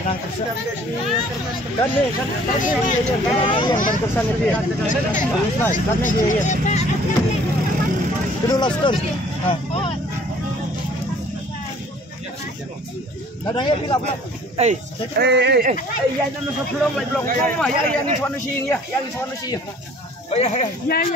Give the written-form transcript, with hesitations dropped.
Menang kesan. Kan nih, yang berkesan itu ya. Kan nih dia. Kedua last turn. Nadanya pilap. Yan ano sa vlog, may vlog ko ma. Yan is one sing ya. Yan is one sing. Oh ya. Ya.